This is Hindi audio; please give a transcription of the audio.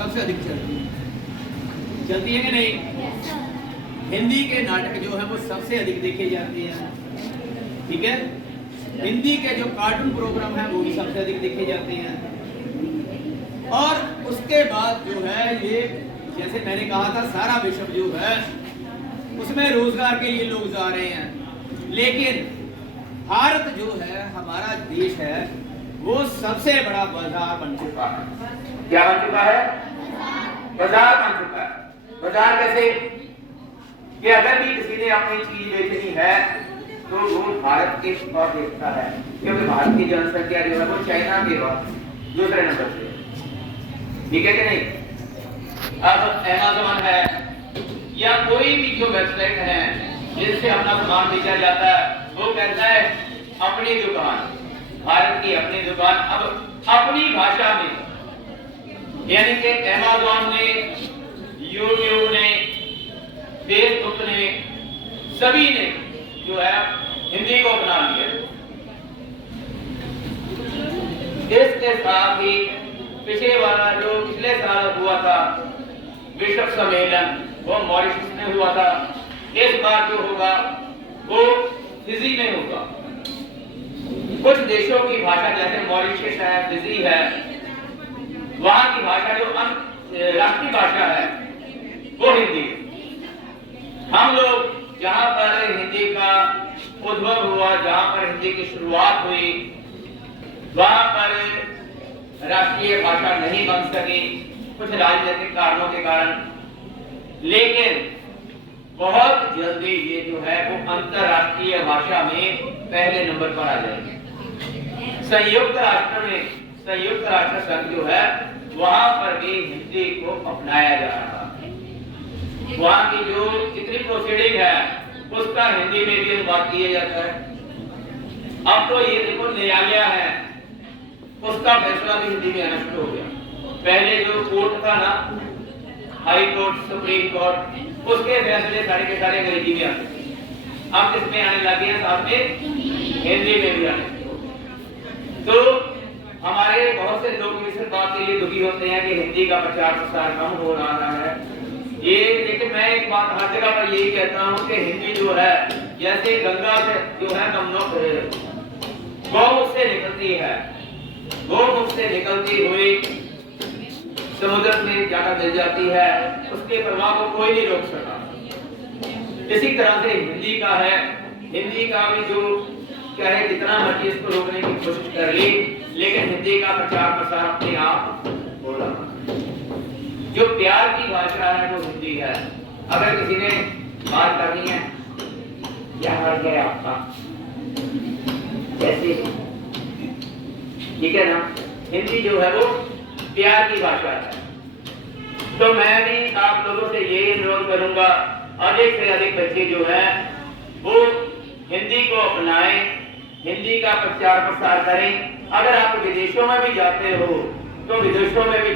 सबसे अधिक चलती है कि नहीं? हिंदी के नाटक जो है वो सबसे अधिक देखे जाते हैं, ठीक है। हिंदी के जो कार्टून प्रोग्राम है वो भी सबसे अधिक देखे जाते हैं। और उसके बाद जो है ये, जैसे मैंने कहा था, सारा विश्व जो है उसमें रोजगार के लिए लोग जा रहे हैं, लेकिन भारत जो है, हमारा देश है, वो सबसे बड़ा बाजार बन चुका है। क्या बन चुका है? बाजार बन चुका है। बाजार कैसे कि अगर भी किसी ने अपनी चीज बेचनी है तो वो भारत के और देखता है, क्योंकि भारत की जनसंख्या जो है वो चाइना के बाद दूसरे नंबर पे, ठीक है कि नहीं? अब अमेज़न है या कोई भी जो वेबसाइट है जिससे अपना सामान बेचा जाता है, वो कहता है अपनी दुकान, भारत की अपनी दुकान, अब अपनी भाषा में, यानी कि अमेज़न ने, यूट्यूब ने, फेसबुक ने, सभी ने जो है हिंदी को अपना लिया। इसके साथ ही पिछले साल हुआ था विश्व सम्मेलन, वो मॉरिशस में हुआ था। इस बार जो होगा वो फिजी में होगा। कुछ देशों की भाषा, जैसे मॉरिशस है, फिजी है, वहां की भाषा जो राष्ट्रीय भाषा है वो हिंदी है। हम लोग जहां पर हिंदी का उद्भव हुआ, जहां पर हिंदी की शुरुआत हुई, वहां पर राष्ट्रीय भाषा नहीं बन सकी कुछ राजनीतिक कारणों के कारण, लेकिन बहुत जल्दी ये जो है वो अंतरराष्ट्रीय भाषा में पहले नंबर पर आ जाएगी। संयुक्त राष्ट्र संघ जो है वहां पर भी हिंदी को अपनाया जा रहा है। वहां की जो जितनी प्रोसीडिंग है उसका हिंदी में भी अनुवाद किया जाता है। अब तो ये देखो न्यायालय है, उसका फैसला भी हिंदी में नष्ट हो गया। पहले जो कोर्ट था ना, हाई कोर्ट, सुप्रीम कोर्ट, उसके फैसले सारे के सारे अंग्रेजी में आते थे। अब किसमें आने लगे हैं? साथ में हिंदी में भी आने। तो हमारे बहुत से लोग इस बात के लिए दुखी होते हैं कि हिंदी का प्रचार प्रसार कम हो रहा है ये, लेकिन मैं एक बात हर जगह पर यही कहता हूँ कि हिंदी जो है, जैसे गंगा से जो है गौमुख से निकलती है, गौमुख से निकलती हुई समुद्र में जाकर मिल जाती है, उसके प्रवाह को कोई नहीं रोक सका। इसी तरह से हिंदी का है, हिंदी का भी जो चाहे जितना मर्जी इसको रोकने की कोशिश कर ली, लेकिन हिंदी का प्रचार प्रसार अपने आप हो रहा। जो प्यार की भाषा है वो हिंदी है। अगर किसी ने बात करनी है, क्या हाल है आपका, जैसे, ठीक है ना, हिंदी जो है वो प्यार की भाषा है। तो मैं भी आप लोगों से यही अनुरोध करूंगा, अधिक से अधिक बच्चे जो है वो हिंदी को अपनाएं, हिंदी का प्रचार प्रसार करें। अगर आप विदेशों में भी जाते हो तो विदेशों में भी